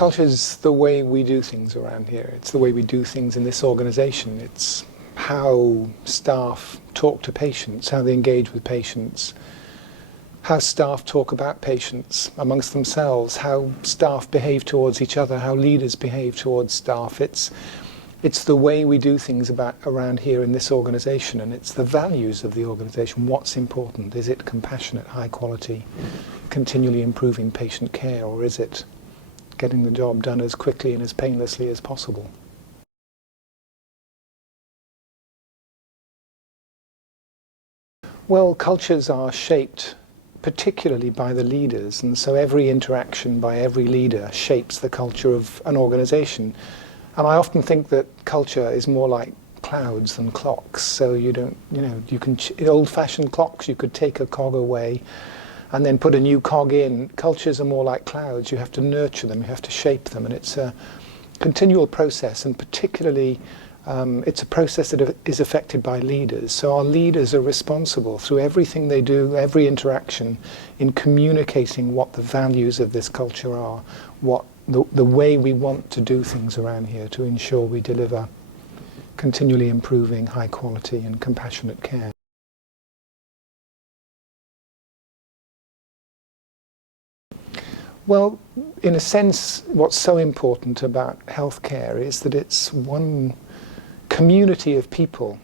culture is the way we do things around here. It's the way we do things in this organisation. It's how staff talk to patients, how they engage with patients, how staff talk about patients amongst themselves, how staff behave towards each other, how leaders behave towards staff. It's the way we do things around here in this organisation, and it's the values of the organisation. What's important? Is it compassionate, high quality, continually improving patient care, or is it getting the job done as quickly and as painlessly as possible? Well, cultures are shaped particularly by the leaders, and so every interaction by every leader shapes the culture of an organisation. And I often think that culture is more like clouds than clocks. So you can, old-fashioned clocks, you could take a cog away and then put a new cog in. Cultures are more like clouds. You have to nurture them, you have to shape them, and it's a continual process, and particularly it's a process that is affected by leaders. So our leaders are responsible through everything they do, every interaction, in communicating what the values of this culture are, what the way we want to do things around here to ensure we deliver continually improving high quality and compassionate care. Well, in a sense, what's so important about healthcare is that it's one community of people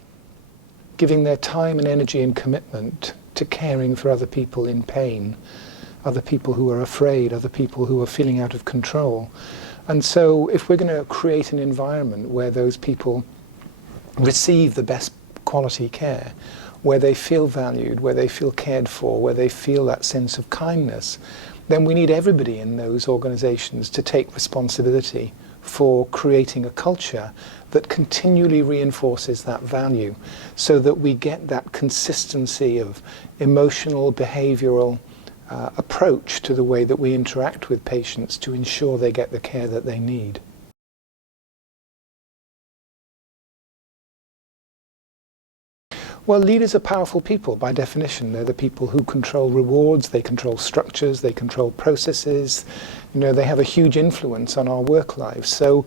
giving their time and energy and commitment to caring for other people in pain, other people who are afraid, other people who are feeling out of control. And so if we're going to create an environment where those people receive the best quality care, where they feel valued, where they feel cared for, where they feel that sense of kindness, then we need everybody in those organizations to take responsibility for creating a culture that continually reinforces that value, so that we get that consistency of emotional, behavioral approach to the way that we interact with patients to ensure they get the care that they need. Well, leaders are powerful people by definition. They're the people who control rewards, they control structures, they control processes. They have a huge influence on our work lives. So,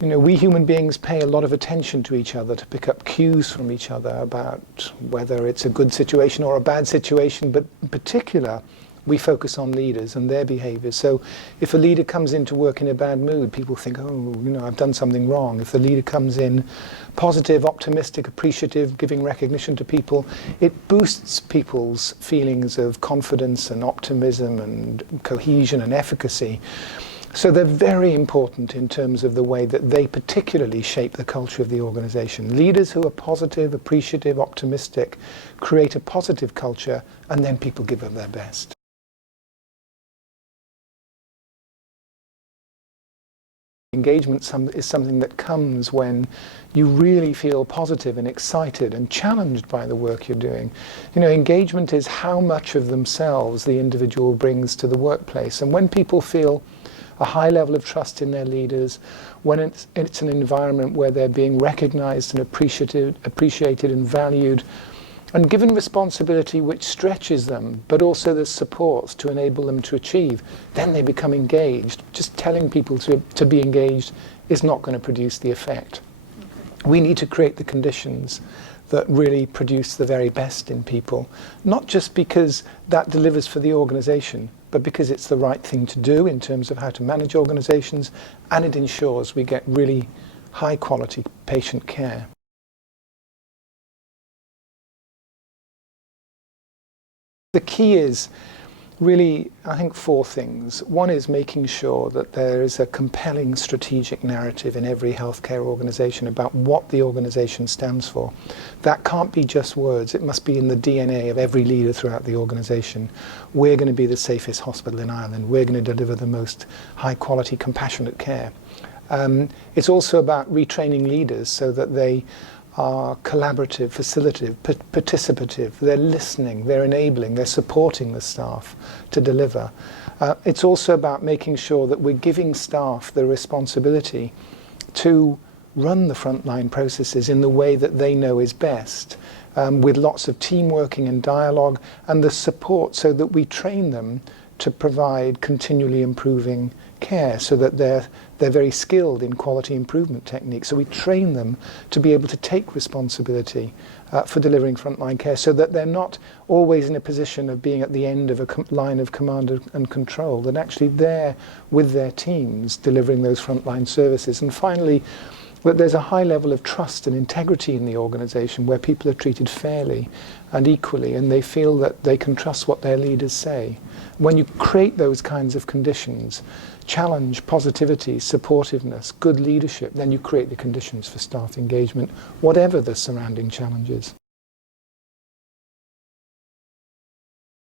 we human beings pay a lot of attention to each other, to pick up cues from each other about whether it's a good situation or a bad situation, but in particular, we focus on leaders and their behaviors. So if a leader comes into work in a bad mood, people think, oh, I've done something wrong. If the leader comes in positive, optimistic, appreciative, giving recognition to people, it boosts people's feelings of confidence and optimism and cohesion and efficacy. So they're very important in terms of the way that they particularly shape the culture of the organization. Leaders who are positive, appreciative, optimistic, create a positive culture, and then people give them their best. Engagement is something that comes when you really feel positive and excited and challenged by the work you're doing. Engagement is how much of themselves the individual brings to the workplace. And when people feel a high level of trust in their leaders, when it's an environment where they're being recognized and appreciated and valued, and given responsibility which stretches them, but also the supports to enable them to achieve, then they become engaged. Just telling people to be engaged is not going to produce the effect. Okay. We need to create the conditions that really produce the very best in people, not just because that delivers for the organization, but because it's the right thing to do in terms of how to manage organizations, and it ensures we get really high quality patient care. The key is really, I think, four things. One is making sure that there is a compelling strategic narrative in every healthcare organization about what the organization stands for. That can't be just words. It must be in the DNA of every leader throughout the organization. We're going to be the safest hospital in Ireland. We're going to deliver the most high quality, compassionate care. It's also about retraining leaders so that they are collaborative, facilitative, participative. They're listening, they're enabling, they're supporting the staff to deliver. It's also about making sure that we're giving staff the responsibility to run the frontline processes in the way that they know is best, with lots of team working and dialogue, and the support so that we train them to provide continually improving care, so that they're very skilled in quality improvement techniques. So we train them to be able to take responsibility for delivering frontline care, so that they're not always in a position of being at the end of a line of command and control, that actually they're with their teams delivering those frontline services. And finally, that there's a high level of trust and integrity in the organisation, where people are treated fairly and equally, and they feel that they can trust what their leaders say. When you create those kinds of conditions, challenge, positivity, supportiveness, good leadership, then you create the conditions for staff engagement, whatever the surrounding challenges.